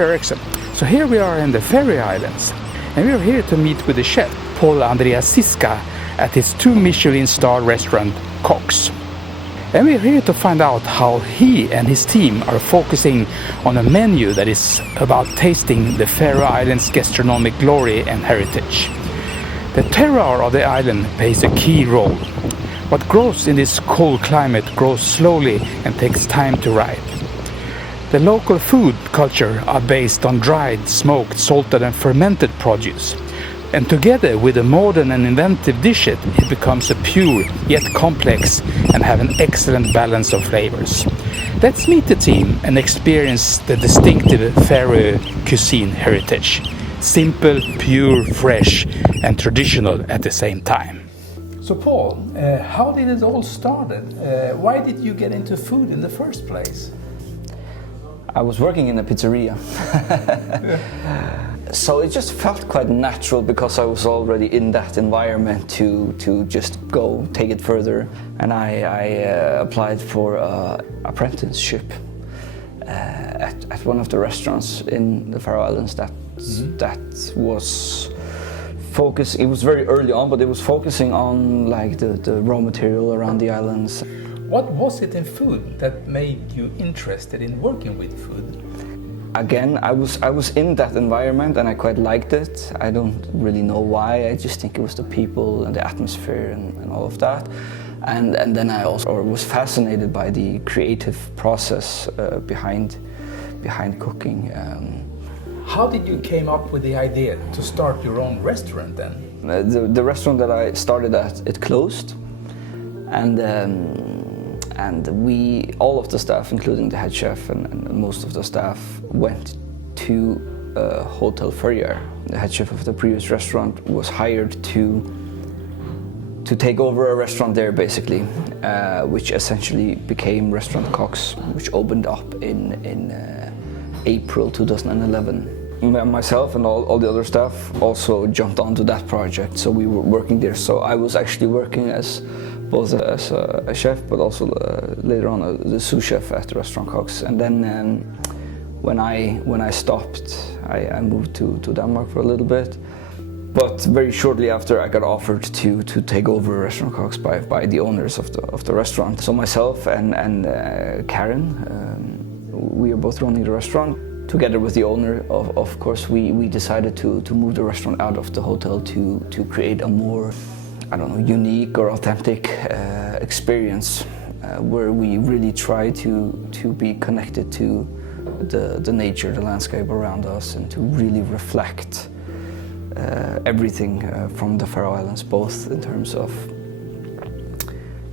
Eriksson. So here we are in the Faroe Islands, and we are here to meet with the chef Poul Andrias Ziska at his 2 Michelin star restaurant KOKS. And we're here to find out how he and his team are focusing on a menu that is about tasting the Faroe Islands gastronomic glory and heritage. The terroir of the island plays a key role. What grows in this cold climate grows slowly and takes time to ripe. The local food culture are based on dried, smoked, salted and fermented produce. And together with a modern and inventive dish, it becomes a pure yet complex and have an excellent balance of flavors. Let's meet the team and experience the distinctive Faroe cuisine heritage. Simple, pure, fresh and traditional at the same time. So Paul, how did it all start? Why did you get into food in the first place? I was working in a pizzeria. So it just felt quite natural because I was already in that environment to just go take it further. And I applied for an apprenticeship at one of the restaurants in the Faroe Islands that was focused. It was very early on, but it was focusing on like the raw material around the islands. What was it in food that made you interested in working with food? Again, I was in that environment and I quite liked it. I don't really know why. I just think it was the people and the atmosphere and all of that. And then I also was fascinated by the creative process behind cooking. How did you came up with the idea to start your own restaurant then? The restaurant that I started at, it closed, and we, all of the staff, including the head chef and most of the staff, went to Hotel Ferrier. The head chef of the previous restaurant was hired to take over a restaurant there, basically, which essentially became Restaurant KOKS, which opened up in April 2011. Myself and all the other staff also jumped onto that project, so we were working there. So I was actually working as both as a chef, but also later on the sous chef at the Restaurant KOKS. And then when I stopped, I moved to Denmark for a little bit. But very shortly after, I got offered to take over Restaurant KOKS by the owners of the restaurant. So myself and Karin, we are both running the restaurant. Together with the owner, of course, we decided to move the restaurant out of the hotel to create a more, I don't know, unique or authentic experience where we really try to be connected to the nature, the landscape around us, and to really reflect everything from the Faroe Islands, both in terms of,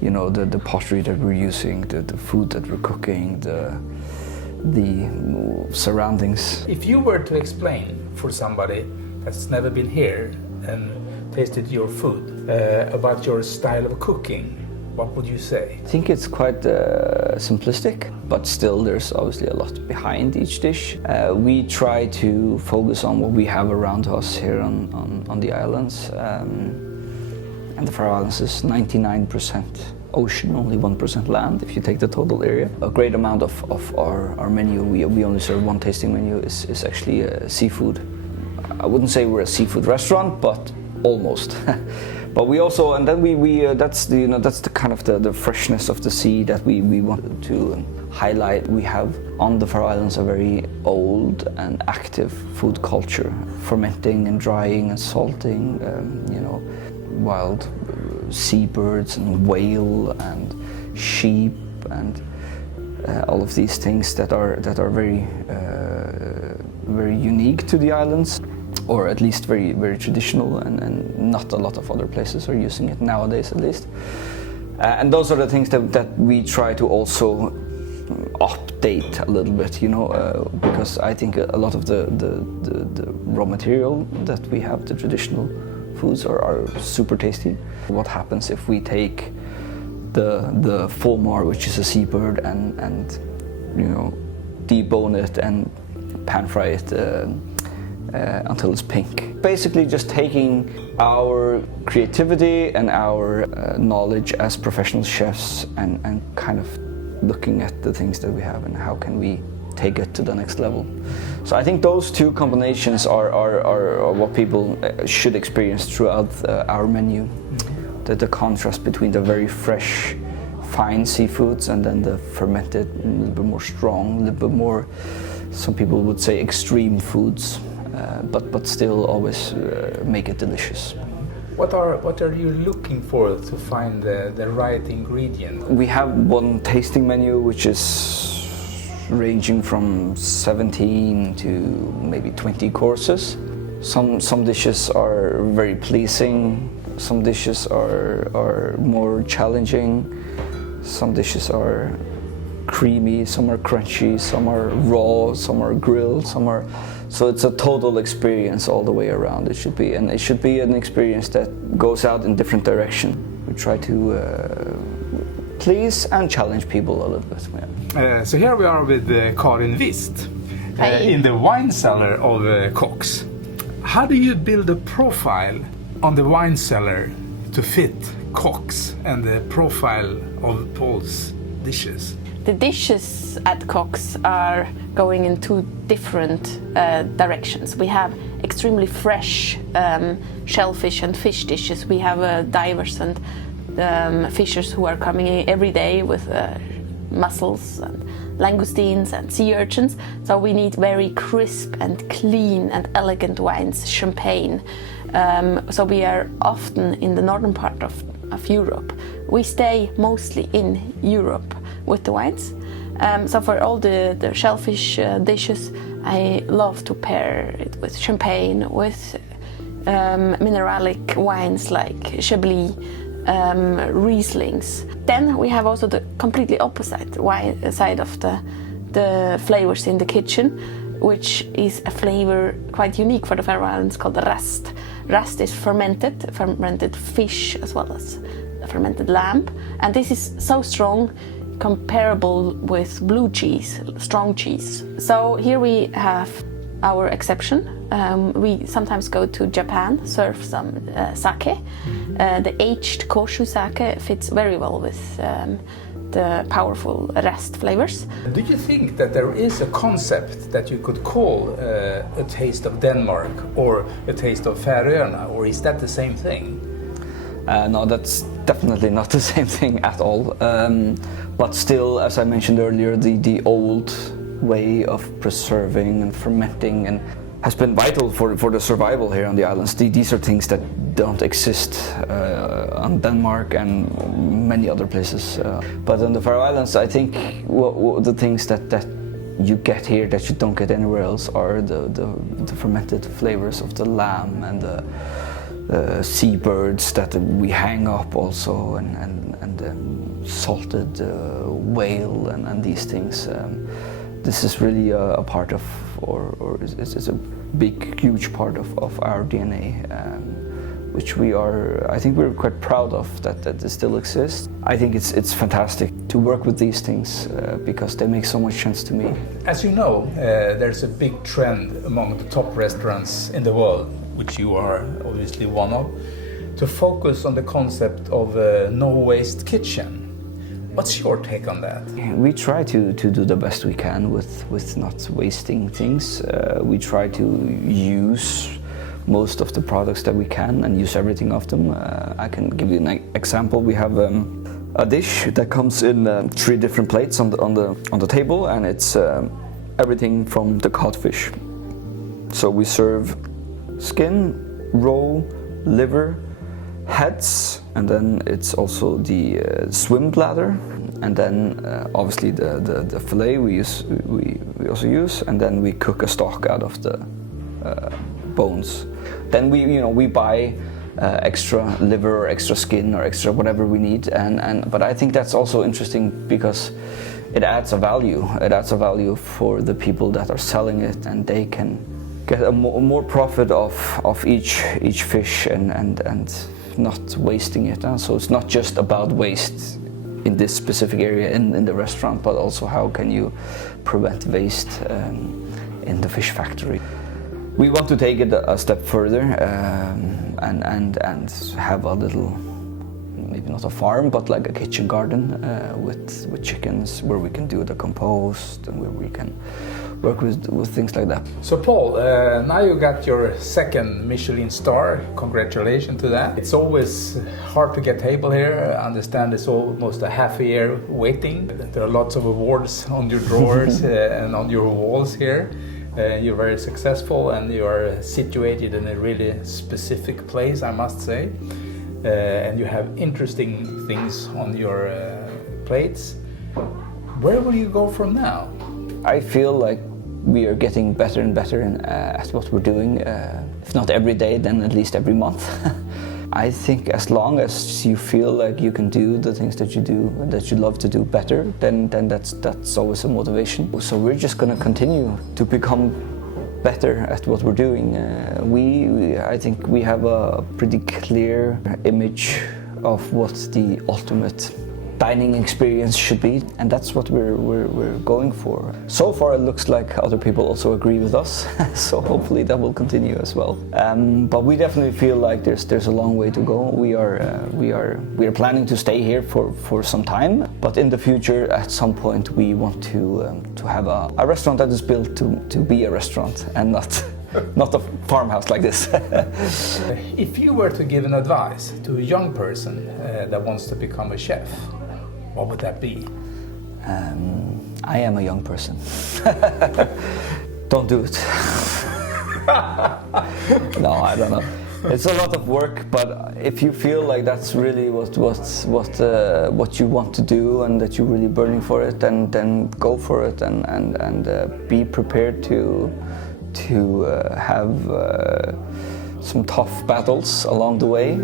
you know, the pottery that we're using, the food that we're cooking, the surroundings. If you were to explain for somebody that's never been here and tasted your food about your style of cooking, what would you say? I think it's quite simplistic, but still there's obviously a lot behind each dish. We try to focus on what we have around us here on the islands. And the Faroe Islands is 99% ocean, only 1% land if you take the total area. A great amount of our menu, we only serve one tasting menu, is actually seafood. I wouldn't say we're a seafood restaurant, but almost. But we also, and then that's the kind of the freshness of the sea that we wanted to highlight. We have on the Faroe Islands a very old and active food culture, fermenting and drying and salting, you know, wild seabirds and whale and sheep and all of these things that are very very unique to the islands, or at least very traditional, and not a lot of other places are using it nowadays, at least. And those are the things that we try to also update a little bit, you know, because I think a lot of the raw material that we have, the traditional foods, are super tasty. What happens if we take the fulmar, which is a seabird, and you know, debone it and pan fry it until it's pink? Basically just taking our creativity and our knowledge as professional chefs and kind of looking at the things that we have and how can we take it to the next level. So I think those two combinations are what people should experience throughout our menu. The contrast between the very fresh, fine seafoods and then the fermented, a little bit more strong, a little bit more, some people would say extreme foods, but still always make it delicious. What are you looking for to find the right ingredient? We have one tasting menu which is ranging from 17 to maybe 20 courses. Some dishes are very pleasing, some dishes are more challenging, some dishes are creamy, some are crunchy, some are raw, some are grilled, so it's a total experience all the way around. It should be an experience that goes out in different directions. We try to please and challenge people a little bit. Yeah. So here we are with Karin Visth in the wine cellar of KOKS. How do you build a profile on the wine cellar to fit KOKS and the profile of Poul's dishes? The dishes at KOKS are going in two different directions. We have extremely fresh shellfish and fish dishes. We have divers and fishers who are coming in every day with mussels and langoustines and sea urchins. So we need very crisp and clean and elegant wines, champagne. So we are often in the northern part of Europe. We stay mostly in Europe with the wines. So for all the shellfish dishes, I love to pair it with champagne, with mineralic wines like Chablis, Rieslings. Then we have also the completely opposite side of the flavors in the kitchen, which is a flavor quite unique for the Faroe Islands called rast. Rast is fermented fish as well as fermented lamb, and this is so strong, comparable with blue cheese, strong cheese. So here we have our exception. We sometimes go to Japan, serve some sake. The aged koshu sake fits very well with the powerful rast flavors. Do you think that there is a concept that you could call a taste of Denmark or a taste of Faroe, or is that the same thing? No, that's definitely not the same thing at all. But still, as I mentioned earlier, the old way of preserving and fermenting and has been vital for the survival here on the islands. These are things that don't exist on Denmark and many other places. But on the Faroe Islands, I think the things that you get here that you don't get anywhere else are the fermented flavors of the lamb and the seabirds that we hang up also, and salted whale and these things. This is really a part of, or it's a big, huge part of our DNA, which I think we're quite proud of that it still exists. I think it's fantastic to work with these things because they make so much sense to me. As you know, there's a big trend among the top restaurants in the world, which you are obviously one of, to focus on the concept of a no-waste kitchen. What's your take on that? We try to do the best we can with not wasting things. We try to use most of the products that we can and use everything of them. I can give you an example. We have a dish that comes in 3 different plates on the table, and it's everything from the codfish. So we serve skin, roe, liver, heads, and then it's also the swim bladder, and then obviously the fillet we also use, and then we cook a stock out of the bones. Then we buy extra liver or extra skin or extra whatever we need, but I think that's also interesting because it adds a value. It adds a value for the people that are selling it, and they can get a more profit of each fish and not wasting it. So it's not just about waste in this specific area in the restaurant, but also how can you prevent waste in the fish factory. We want to take it a step further and have a little maybe not a farm, but like a kitchen garden with chickens, where we can do the compost and where we can work with things like that. So Paul, now you got your second Michelin star. Congratulations to that. It's always hard to get table here. I understand it's almost a half a year waiting. There are lots of awards on your drawers and on your walls here. You're very successful and you are situated in a really specific place, I must say. And you have interesting things on your plates. Where will you go from now? I feel like we are getting better and better at what we're doing. If not every day, then at least every month. I think as long as you feel like you can do the things that you do and that you love to do better, then that's always a motivation. So we're just going to continue to become better at what we're doing. I think we have a pretty clear image of what the ultimate dining experience should be, and that's what we're going for. So far it looks like other people also agree with us, so hopefully that will continue as well. But we definitely feel like there's a long way to go. We are planning to stay here for some time, but in the future at some point we want to have a restaurant that is built to be a restaurant and not a farmhouse like this. If you were to give an advice to a young person that wants to become a chef, what would that be? I am a young person. Don't do it. No, I don't know. It's a lot of work, but if you feel like that's really what you want to do and that you're really burning for it, then go for it and be prepared to have some tough battles along the way.